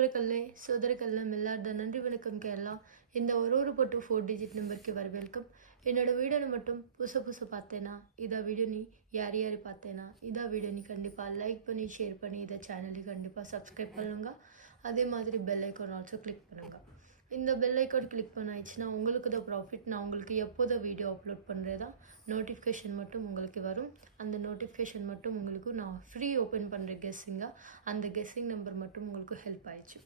நண்பர்களே, சோதரிகளெல்லாம் எல்லாருக்கும் நன்றி வணக்கம் கேரளா. இந்த ஒரு பட்டு 4 டிஜிட் நம்பருக்கு வர வெல்கம். என்னோட வீடியோனை மட்டும் புதுசு பார்த்தேன்னா இதை வீடியோ நீ யார் பார்த்தேன்னா இதை வீடியோ நீ கண்டிப்பாக லைக் பண்ணி ஷேர் பண்ணி இதை சேனலுக்கு கண்டிப்பாக சப்ஸ்கிரைப் பண்ணுங்க. அதே மாதிரி பெல் ஐக்கான் ஆல்சோ கிளிக் பண்ணுங்க. இந்த பெல் ஐக்கான் கிளிக் பண்ணாயிடுச்சுன்னா உங்களுக்கு தான் ப்ராஃபிட். நான் உங்களுக்கு எப்போது வீடியோ அப்லோட் பண்ணுறதா நோட்டிஃபிகேஷன் மட்டும் உங்களுக்கு வரும். அந்த நோட்டிஃபிகேஷன் மட்டும் உங்களுக்கு நான் ஃப்ரீ ஓப்பன் பண்ணுற கெஸ்ஸிங்காக அந்த கெஸ்ஸிங் நம்பர் மட்டும் உங்களுக்கு ஹெல்ப் ஆயிடுச்சு.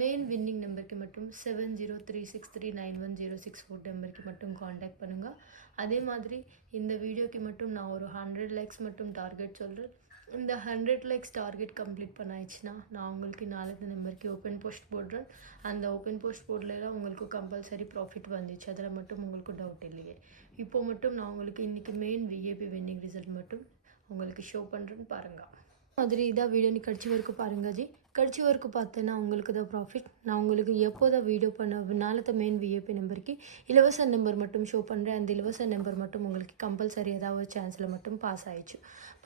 மெயின் வின்னிங் நம்பருக்கு மட்டும் 7036391064 நம்பருக்கு மட்டும் காண்டாக்ட் பண்ணுங்கள். அதே மாதிரி இந்த வீடியோக்கு மட்டும் நான் ஒரு 100 லைக்ஸ் மட்டும் டார்கெட் சொல்கிறேன். இந்த 100 லைக்ஸ் டார்கெட் கம்ப்ளீட் பண்ணாயிடுச்சுன்னா நான் உங்களுக்கு 4 நம்பருக்கு ஓப்பன் போஸ்ட் போடுறேன். அந்த ஓப்பன் போஸ்ட் போடலாம் உங்களுக்கு கம்பல்சரி ப்ராஃபிட் வந்துச்சு. அதில் மட்டும் உங்களுக்கு டவுட் இல்லையே. இப்போ மட்டும் நான் உங்களுக்கு இன்றைக்கி மெயின் விஏபி வின்னிங் ரிசல்ட் மட்டும் உங்களுக்கு ஷோ பண்ணுறேன்னு பாருங்கள். மாதிரி இதாக வீடியோ நீ கடிச்சு வரைக்கும் பாருங்கள் ஜி. கடிச்சு வரைக்கும் பார்த்தேன்னா உங்களுக்கு தான் ப்ராஃபிட். நான் உங்களுக்கு எப்போதான் வீடியோ பண்ண நாளத்தை மெயின் விஏபி நம்பருக்கு இலவச நம்பர் மட்டும் ஷோ பண்ணுறேன். அந்த இலவச நம்பர் மட்டும் உங்களுக்கு கம்பல்சரி ஏதாவது சான்ஸில் மட்டும் பாஸ் ஆயிடுச்சு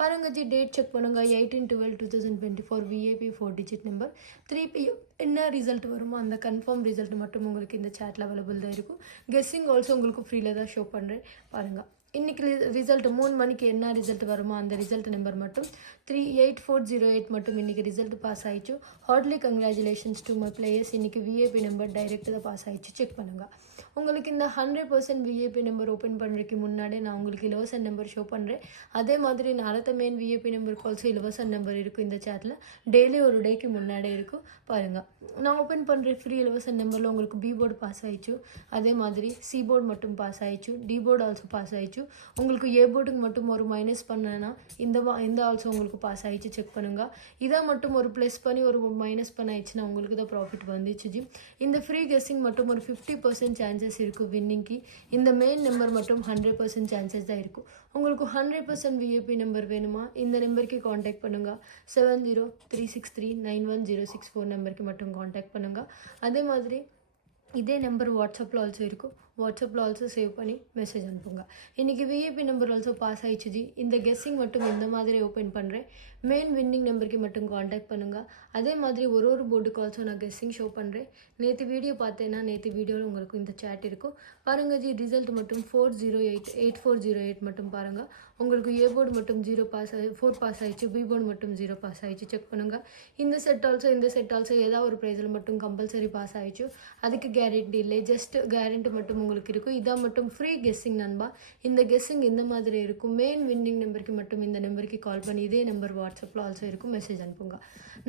பாருங்க ஜி. டேட் செக் பண்ணுங்க. 18/12/2024 விஏபி 4 டிஜிட் நம்பர் 3 PM என்ன ரிசல்ட் வருமோ அந்த கன்ஃபார்ம் ரிசல்ட் மட்டும் உங்களுக்கு இந்த சேட்டில் அவைலபிள் தான் இருக்கும். கெஸ்ஸிங் ஆல்சோ உங்களுக்கு ஃப்ரீயில் தான் ஷோ பண்ணுறேன் பாருங்கள். இன்றைக்கி ரிசல்ட் 3 மணிக்கு என்ன ரிசல்ட் வருமோ அந்த ரிசல்ட் நம்பர் மட்டும் 38408 மட்டும் இன்றைக்கி ரிசல்ட் பாஸ் ஆயிடுச்சு. Heartly congratulations to my players. இன்றைக்கி விஏபி நம்பர் டைரெக்டாக தான் பாஸ் ஆயிடுச்சு. செக் பண்ணுங்கள். உங்களுக்கு இந்த 100% விஏபி நம்பர் ஓப்பன் பண்ணுறதுக்கு முன்னாடி நான் உங்களுக்கு இலவச நம்பர் ஷோ பண்ணுறேன். அதே மாதிரி நாளத்த மெயின் விஏபி நம்பருக்கு ஆல்சோ இலவச நம்பர் இருக்கும். இந்த சேட்டில் டெய்லி ஒரு டேக்கு முன்னாடி இருக்கும் பாருங்கள். நான் ஓப்பன் பண்ணுற ஃப்ரீ இலவச நம்பரில் உங்களுக்கு பி போர்டு பாஸ் ஆயிடுச்சு. அதே மாதிரி சி போர்டு மட்டும் பாஸ் ஆயிடுச்சு. டி போர்டு ஆல்சோ பாஸ் ஆயிடுச்சு. உங்களுக்கு ஏ போர்டுக்கு மட்டும் ஒரு மைனஸ் பண்ணேன்னா இந்த ஆல்சோ உங்களுக்கு பாஸ் ஆயிடுச்சு. செக் பண்ணுங்கள். இதை மட்டும் ஒரு ப்ளஸ் பண்ணி ஒரு மைனஸ் பண்ணாயிடுச்சுன்னா உங்களுக்கு தான் ப்ராஃபிட் வந்துச்சு ஜி. இந்த ஃப்ரீ கெஸ்ஸிங் மட்டும் ஒரு 50% சான்சஸ் இருக்கும் வின்னிங்க்கு. இந்த மெயின் நம்பர் மட்டும் 100% சான்சஸ் தான் இருக்கும். உங்களுக்கு 100% விஏபி நம்பர் வேணுமா இந்த நம்பருக்கு காண்டாக்ட் பண்ணுங்கள். 7036391064 நம்பருக்கு மட்டும் காண்டாக்ட் பண்ணுங்கள். அதே மாதிரி இதே நம்பர் வாட்ஸ்அப்பில் ஆல்சோ இருக்கும். வாட்ஸ்அப்பில் ஆல்சோ சேவ் பண்ணி மெசேஜ் அனுப்புங்க. இன்றைக்கி விஏபி நம்பர் ஆல்சோ பாஸ் ஆயிடுச்சு ஜி. இந்த கெஸ்ஸிங் மட்டும் இந்த மாதிரி ஓப்பன் பண்ணுறேன். மெயின் வின்னிங் நம்பருக்கு மட்டும் காண்டாக்ட் பண்ணுங்கள். அதே மாதிரி ஒரு போர்டுக்கு ஆல்சோ நான் கெஸ்ஸிங் ஷோ பண்ணுறேன். நேற்று வீடியோ பார்த்தேன்னா நேற்று வீடியோவில் உங்களுக்கு இந்த சேட் இருக்கும் பாருங்கள் ஜி. ரிசல்ட் மட்டும் 4088408 மட்டும் பாருங்கள். உங்களுக்கு ஏ போர்டு மட்டும் 4 பாஸ் ஆயிடுச்சு. பி போர்டு மட்டும் 0 பாஸ் ஆயிடுச்சு. செக் பண்ணுங்கள். இந்த செட் ஆல்சோ ஏதாவது ஒரு ப்ரைஸில் மட்டும் கம்பல்சரி பாஸ் ஆயிடுச்சு. அதுக்கு கேரண்டி இல்லை, ஜஸ்ட் கேரண்டி மட்டும் உங்களுக்கு இருக்கும். இதான் மட்டும் ஃப்ரீ கெஸ்ஸிங் நண்பா. இந்த கெஸ்ஸிங் இந்த மாதிரி இருக்கும். மெயின் வின்னிங் நம்பருக்கு மட்டும் இந்த நம்பருக்கு கால் பண்ணி இதே நம்பர் வாட்ஸ்அப்பில் ஆல்சோ இருக்கும் மெசேஜ் அனுப்புங்க.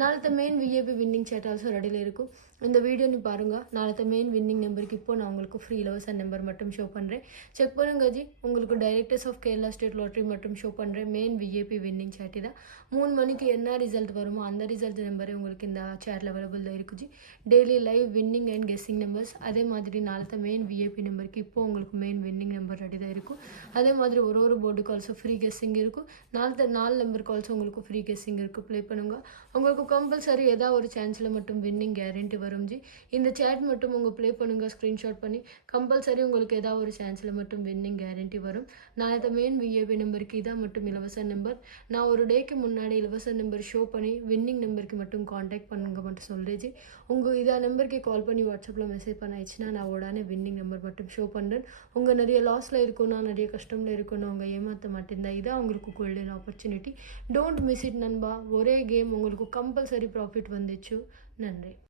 நாளത്തെ மெயின் விஏபி வின்னிங் சேட் ஆல்சோ ரெடியில் இருக்கும். இந்த வீடியோ நீ பாருங்கள். நாளത്തെ மெயின் வின்னிங் நம்பருக்கு இப்போ நான் உங்களுக்கு ஃப்ரீ இலவச நம்பர் மட்டும் ஷோ பண்ணுறேன். செக் பண்ணுங்க ஜி. உங்களுக்கு directors of Kerala state lottery மட்டும் ஷோ பண்ணுறேன். மெயின் விஏபி வின்னிங் சேட்டு தான் 3 மணிக்கு என்ன ரிசல்ட் வருமோ அந்த ரிசல்ட் நம்பரே உங்களுக்கு இந்த சேட்டில் அவைலபிள் தான் இருக்கும் G. Daily live winning and guessing numbers. அதே மாதிரி நாளത്തെ மெயின் விஏபி நம்பருக்கு இப்போ உங்களுக்கு மெயின் வின்னிங் நம்பர் ரெடி தான் இருக்கும். அதே மாதிரி ஒரு போர்டுக்கு ஆல்சோ ஃப்ரீ கெஸ்ஸிங் இருக்கும். 4 நம்பருக்கு ஆல்சோ உங்களுக்கு ஃப்ரீ கெஸ்ஸிங் இருக்கும். ப்ளே பண்ணுங்கள். உங்களுக்கு கம்பல்சரி ஏதாவது ஒரு சான்ஸில் மட்டும் வின்னிங் கேரண்டி வரும் ஜி. இந்த சேட் மட்டும் உங்கள் ப்ளே பண்ணுங்கள். ஸ்க்ரீன்ஷாட் பண்ணி கம்பல்சரி உங்களுக்கு ஏதாவது ஒரு சான்ஸில் மட்டும் வின்னிங் கேரண்டி வரும். நாளത്തെ மெயின் விஏபி நம்பருக்கு இதான் மட்டும் இலவச நம்பர். நான் ஒரு டேக்கு முன்னாடி இலவச நம்பர் ஷோ பண்ணி வின்னிங் நம்பருக்கு மட்டும் காண்டாக்ட் பண்ணுங்க மட்டும் சொல்கிறேன் ஜி. உங்கள் இதை நம்பருக்கு கால் பண்ணி வாட்ஸ்அப்பில் மெசேஜ் பண்ணாயிடுச்சுன்னா நான் உடனே வின்னிங் நம்பர் மட்டும் ஷோ பண்ணுறேன். உங்கள் நிறைய லாஸில் இருக்குன்னா நிறைய கஷ்டமில் இருக்குன்னு அவங்க ஏமாற்ற மாட்டேன். இதான் உங்களுக்கு golden opportunity. Don't miss it நண்பா. ஒரே கேம் உங்களுக்கு கம்பல்சரி ப்ராஃபிட் வந்துச்சு. நன்றி.